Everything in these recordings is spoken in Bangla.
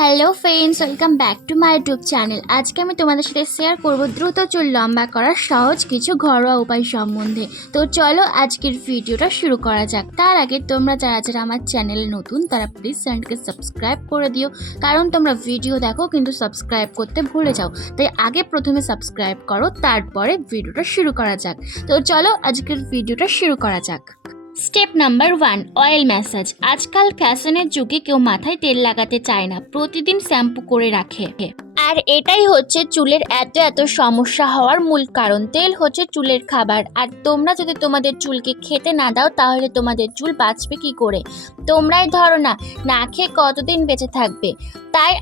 Hello friends welcome back to my YouTube channel আজকে আমি তোমাদের সাথে শেয়ার করব দ্রুত চুল লম্বা করার সহজ কিছু ঘরোয়া উপায় সম্বন্ধে। তো চলো আজকের ভিডিওটা শুরু করা যাক। তার আগে তোমরা যারা যারা আমার চ্যানেলে নতুন, তারা প্লিজ চ্যানেলকে সাবস্ক্রাইব করে দিও। কারণ তোমরা ভিডিও দেখো, কিন্তু সাবস্ক্রাইব করতে ভুলে যাও। তাই আগে প্রথমে সাবস্ক্রাইব করো, তারপরে ভিডিওটা শুরু করা যাক। তো চলো আজকের ভিডিওটা শুরু করা যাক। Step number one, oil massage. আজকাল ফ্যাশনের যুগে কেউ মাথায় তেল লাগাতে চায় না, প্রতিদিন শ্যাম্পু করে রাখে। আর এটাই হচ্ছে চুলের এত এত সমস্যা হওয়ার মূল কারণ। তেল হচ্ছে চুলের খাবার। আর তোমরা যদি তোমাদের চুলকে খেতে না দাও, তাহলে তোমাদের চুল বাঁচবে কি করে? তোমরাই ধরো না না খেয়ে কতদিন বেঁচে থাকবে? তাই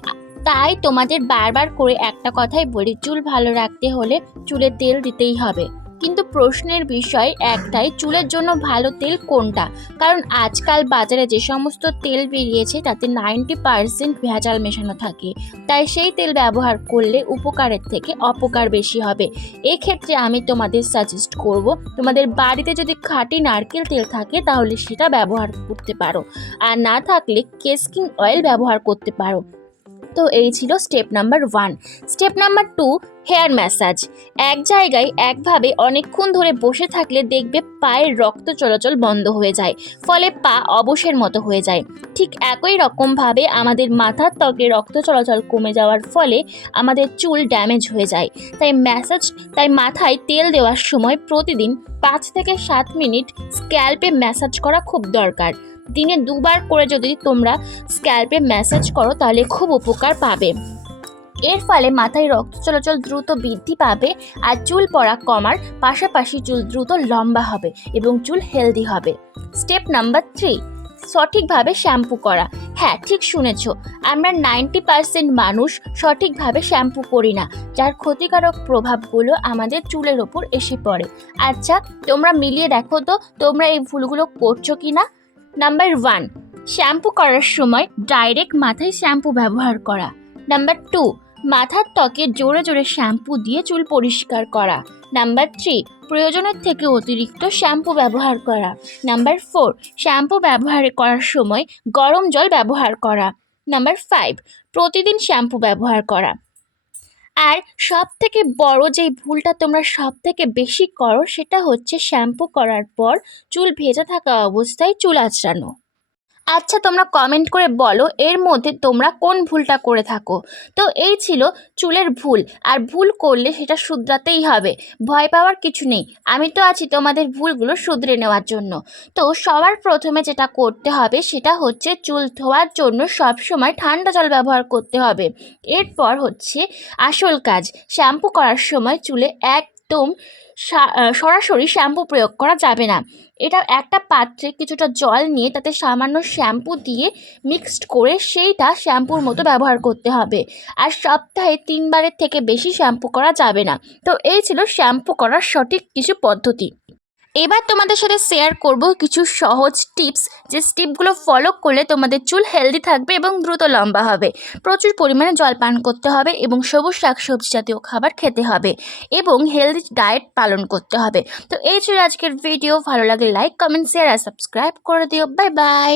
তাই তোমাদের বারবার করে একটা কথাই বলি, চুল ভালো রাখতে হলে চুলে তেল দিতেই হবে। কিন্তু প্রশ্নের বিষয় একটাই, চুলের জন্য ভালো তেল কোনটা? কারণ আজকাল বাজারে যে সমস্ত তেল বেরিয়েছে, তাতে নাইনটি পারসেন্ট ভেজাল মেশানো থাকে। তাই সেই তেল ব্যবহার করলে উপকারের থেকে অপকার বেশি হবে। এক্ষেত্রে আমি তোমাদের সাজেস্ট করব, তোমাদের বাড়িতে যদি খাঁটি নারকেল তেল থাকে, তাহলে সেটা ব্যবহার করতে পারো। আর না থাকলে কেসকিং অয়েল ব্যবহার করতে পারো। তো এই ছিল step number one step number two hair massage এক জায়গায় একভাবে অনেকক্ষণ ধরে বসে থাকলে দেখবে পায়ের রক্ত চলাচল বন্ধ হয়ে যায়, ফলে পা অবশের মতো হয়ে যায়। ঠিক একই রকমভাবে আমাদের মাথার ত্বকে রক্ত চলাচল কমে যাওয়ার ফলে আমাদের চুল ড্যামেজ হয়ে যায়। তাই ম্যাসাজ তাই মাথায় তেল দেওয়ার সময় প্রতিদিন পাঁচ থেকে সাত মিনিট স্ক্যাল্পে ম্যাসাজ করা খুব দরকার। দিনে দুবার করে যদি তোমরা স্ক্যাল্পে ম্যাসাজ করো, তাহলে খুব উপকার পাবে। এর ফলে মাথায় রক্ত চলাচল দ্রুত বৃদ্ধি পাবে আর চুল পড়া কমার পাশাপাশি চুল দ্রুত লম্বা হবে এবং চুল হেলদি হবে। স্টেপ নাম্বার থ্রি সঠিকভাবে শ্যাম্পু করা। হ্যাঁ ঠিক শুনেছ, আমরা নাইনটি পার্সেন্ট মানুষ সঠিকভাবে শ্যাম্পু করি না, যার ক্ষতিকারক প্রভাবগুলো আমাদের চুলের ওপর এসে পড়ে। আচ্ছা তোমরা মিলিয়ে দেখো তো, তোমরা এই ভুলগুলো করছ কি না নাম্বার ওয়ান শ্যাম্পু করার সময় ডাইরেক্ট মাথায় শ্যাম্পু ব্যবহার করা। নাম্বার টু মাথার ত্বকে জোরে জোরে শ্যাম্পু দিয়ে চুল পরিষ্কার করা। নাম্বার থ্রি প্রয়োজনের থেকে অতিরিক্ত শ্যাম্পু ব্যবহার করা। নাম্বার ফোর শ্যাম্পু ব্যবহার করার সময় গরম জল ব্যবহার করা। নাম্বার ফাইভ প্রতিদিন শ্যাম্পু ব্যবহার করা। আর সব থেকে বড় যেই ভুলটা তোমরা সব থেকে বেশি করো সেটা হচ্ছে শ্যাম্পু করার পর চুল ভেজা থাকা অবস্থায় চুল আঁচড়ানো। আচ্ছা তোমরা কমেন্ট করে বলো, এর মধ্যে তোমরা কোন ভুলটা করে থাকো। তো এই ছিল চুলের ভুল, আর ভুল করলে সেটা শুধরাতেই হবে। ভয় পাওয়ার কিছু নেই, আমি তো আছি তোমাদের ভুলগুলো শুধরে নেওয়ার জন্য। তো সবার প্রথমে যেটা করতে হবে সেটা হচ্ছে চুল ধোয়ার জন্য সবসময় ঠান্ডা জল ব্যবহার করতে হবে। এরপর হচ্ছে আসল কাজ, শ্যাম্পু করার সময় চুলে একদম সরাসরি শ্যাম্পু প্রয়োগ করা যাবে না। এটা একটা পাত্রে কিছুটা জল নিয়ে তাতে সামান্য শ্যাম্পু দিয়ে মিক্সড করে সেইটা শ্যাম্পুর মতো ব্যবহার করতে হবে। আর সপ্তাহে তিনবারের থেকে বেশি শ্যাম্পু করা যাবে না। তো এই ছিল শ্যাম্পু করার সঠিক কিছু পদ্ধতি। এবার তোমাদের সাথে শেয়ার করব কিছু সহজ টিপস যে স্টিপগুলো ফলো করলে তোমাদের চুল হেলদি থাকবে এবং দ্রুত লম্বা হবে। প্রচুর পরিমাণে জল পান করতে হবে এবং সবুজ শাকসবজি জাতীয় খাবার খেতে হবে এবং হেলদি ডায়েট পালন করতে হবে। তো এই ছিল আজকের ভিডিও ভালো লাগলে লাইক কমেন্ট শেয়ার আর সাবস্ক্রাইব করে দিও। Bye bye